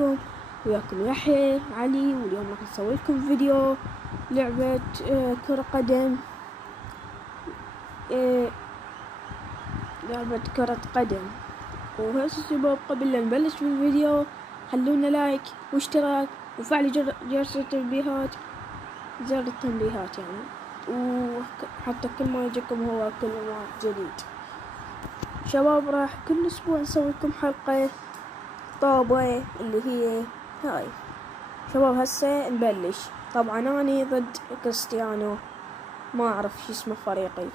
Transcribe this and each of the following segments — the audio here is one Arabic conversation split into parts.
معاكم وياكم يحيى علي، واليوم راح نسوي لكم فيديو لعبة كرة قدم. لعبة كرة قدم. وهسه شباب قبل لا نبلش بالفيديو خلونا لايك واشتراك وفعلوا جرس التنبيهات، زر التنبيهات يعني، وحتى كل ما يجيكم هو كل ما جديد. شباب راح كل اسبوع نسوي لكم حلقة طابة اللي هي هاي. شباب هسه نبلش. طبعا اني ضد كريستيانو، ما اعرف شو اسمه فريقي.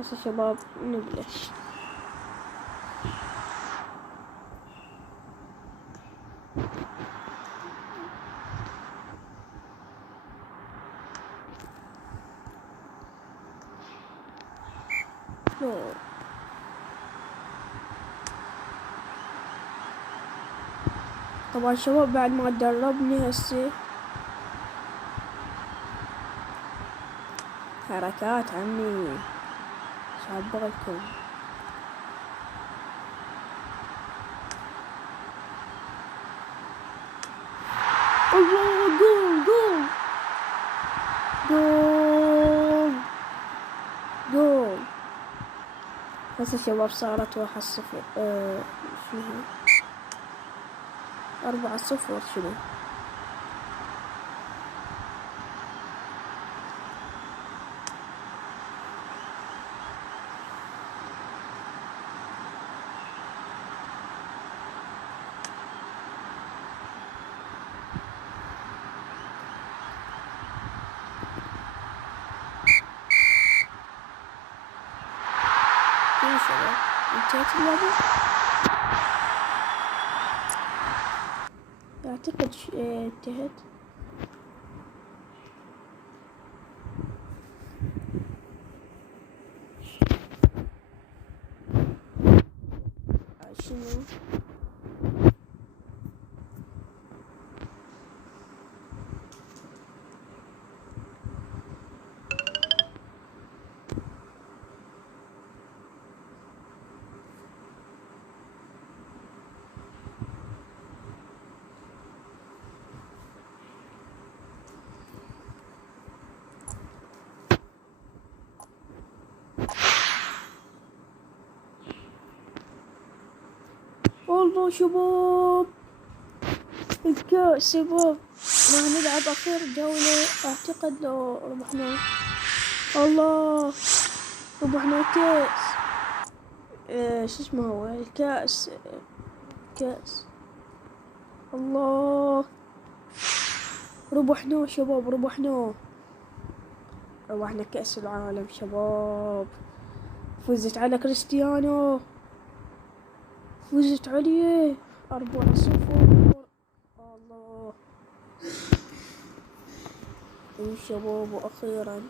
هسه شباب نبلش. طبعا شباب بعد ما تدربني هسه حركات عمي شابغلكم. الله، جول جول جول جول. هسه شباب صارت 1-0. شنو 4-0 شنو. يا شباب انتهت اللعبة. اعتقد انتهت. شنو والله شباب الكاس شباب راح نلعب اخير جولة. اعتقد لو ربحنا، الله ربحنا الكاس. شو اسمه هو الكاس، كاس. الله ربحناه شباب، ربحنا كأس العالم شباب. فزت على كريستيانو، فزت عليه 4-0. الله. شباب واخيرا